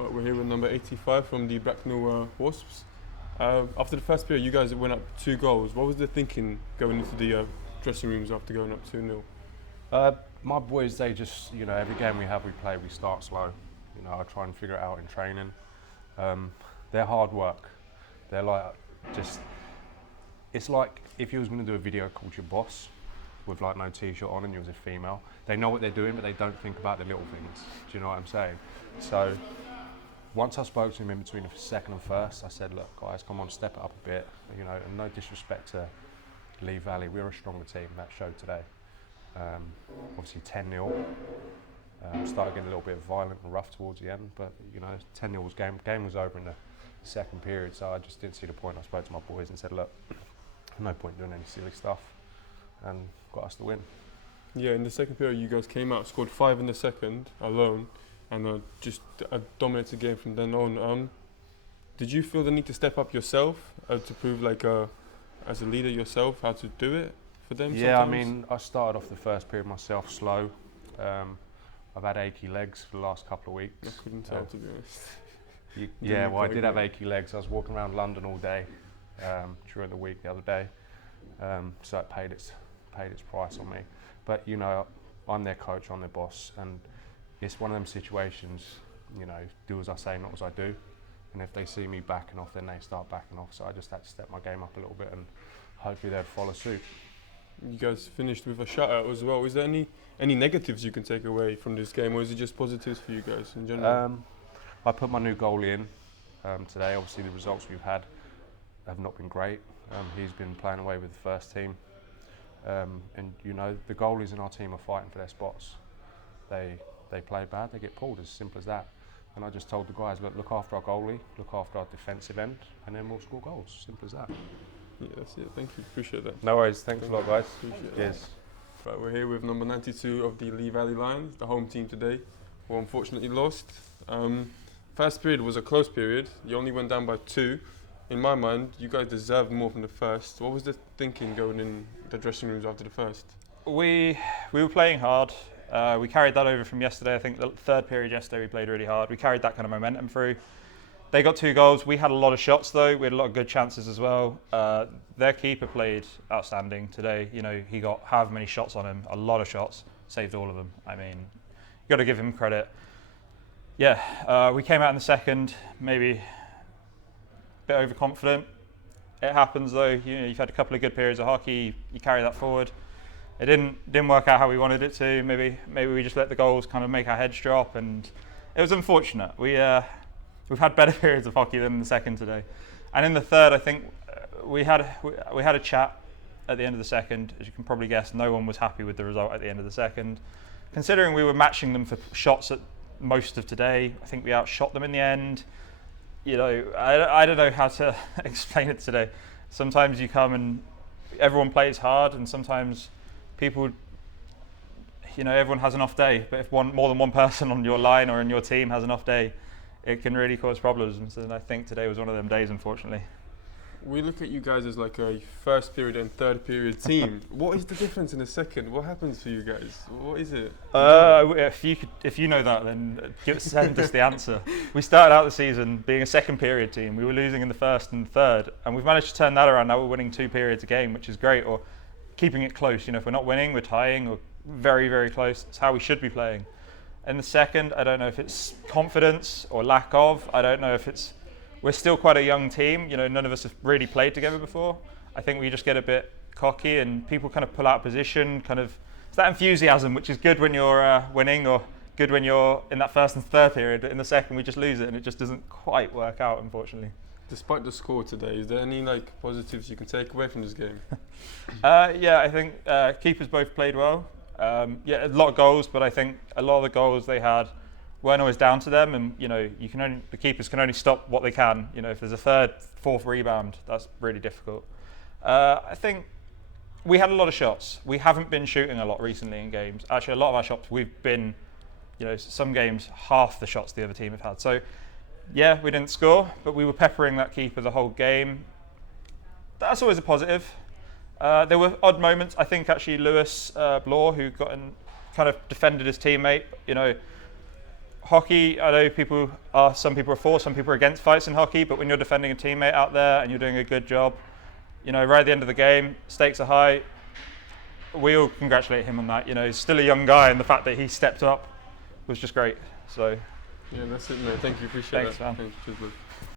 But we're here with number 85 from the Bracknell Wasps. After the first period, you guys went up 2 goals. What was the thinking going into the dressing rooms after going up 2-0? My boys, they just, every game we play, we start slow. I try and figure it out in training. They're hard work. They're it's like if you was going to do a video call to your boss with like no t-shirt on and you was a female, they know what they're doing, but they don't think about the little things. Do you know what I'm saying? So once I spoke to him in between the second and first, I said, look, guys, come on, step it up a bit. And no disrespect to Lee Valley, we're a stronger team. That showed today. Obviously 10-0. Started getting a little bit violent and rough towards the end, but 10-0 was game was over in the second period, so I just didn't see the point. I spoke to my boys and said, look, no point doing any silly stuff, and got us the win. Yeah, in the second period, you guys came out, scored 5 in the second alone, and just dominated the game from then on. Did you feel the need to step up yourself to prove, as a leader yourself, how to do it for them? Yeah, sometimes? I started off the first period myself slow. I've had achy legs for the last couple of weeks. I couldn't tell, to be honest. I did have achy legs. I was walking around London all day during the week the other day, so it paid its price on me. But I'm their coach, I'm their boss, and it's one of them situations. Do as I say, not as I do. And if they see me backing off, then they start backing off. So I just had to step my game up a little bit, and hopefully they'd follow suit. You guys finished with a shutout as well. Is there any negatives you can take away from this game, or is it just positives for you guys in general? I put my new goalie in today. Obviously, the results we've had have not been great. He's been playing away with the first team, and the goalies in our team are fighting for their spots. They play bad, they get pulled. As simple as that. And I just told the guys, look after our goalie, look after our defensive end, and then we'll score goals. Simple as that. Yeah, that's it. Thank you. Appreciate that. No worries. Thanks a lot, guys. Appreciate Cheers. Right, we're here with number 92 of the Lee Valley Lions, the home team today, who unfortunately lost. First period was a close period. You only went down by 2. In my mind, you guys deserved more from the first. What was the thinking going in the dressing rooms after the first? We were playing hard. We carried that over from yesterday. I think the third period yesterday we played really hard. We carried that kind of momentum through. They got 2 goals. We had a lot of shots though. We had a lot of good chances as well. Their keeper played outstanding today. He got however many shots on him, a lot of shots, saved all of them. I mean, you got to give him credit. Yeah, we came out in the second, maybe a bit overconfident. It happens though. You've had a couple of good periods of hockey. You carry that forward. It didn't work out how we wanted it to. Maybe we just let the goals kind of make our heads drop, and it was unfortunate. We've had better periods of hockey than in the second today, and in the third, I think we had a chat at the end of the second. As you can probably guess, no one was happy with the result at the end of the second. Considering we were matching them for shots at most of today, I think we outshot them in the end. I don't know how to explain it today. Sometimes you come and everyone plays hard, and sometimes people, everyone has an off day. But if more than one person on your line or in your team has an off day, it can really cause problems. And I think today was one of them days, unfortunately. We look at you guys as like a first period and third period team. What is the difference in the second? What happens for you guys? What is it? If you know that, then send us the answer. We started out the season being a second period team. We were losing in the first and third, and we've managed to turn that around. Now we're winning 2 periods a game, which is great, or keeping it close. If we're not winning, we're tying, or very, very close. It's how we should be playing. In the second, I don't know if it's confidence or lack of. I don't know if it's... We're still quite a young team. None of us have really played together before. I think we just get a bit cocky, and people kind of pull out of position. It's that enthusiasm, which is good when you're winning, or good when you're in that first and third period. But in the second, we just lose it, and it just doesn't quite work out, unfortunately. Despite the score today, is there any positives you can take away from this game? I think keepers both played well. A lot of goals, but I think a lot of the goals they had weren't always down to them, and the keepers can only stop what they can. If there's a third, fourth rebound, that's really difficult. I think we had a lot of shots. We haven't been shooting a lot recently in games. Actually, a lot of our shots we've been, some games half the shots the other team have had. So yeah, we didn't score, but we were peppering that keeper the whole game. That's always a positive. There were odd moments. I think actually Lewis Blore, who got in, kind of defended his teammate, Hockey, I know some people are for, some people are against fights in hockey, but when you're defending a teammate out there and you're doing a good job, you know, right at the end of the game, stakes are high. We all congratulate him on that. You know, he's still a young guy, and the fact that he stepped up was just great. So, yeah, that's it, mate. Thank you. Appreciate thanks, that. man. Thanks, cheers, bud.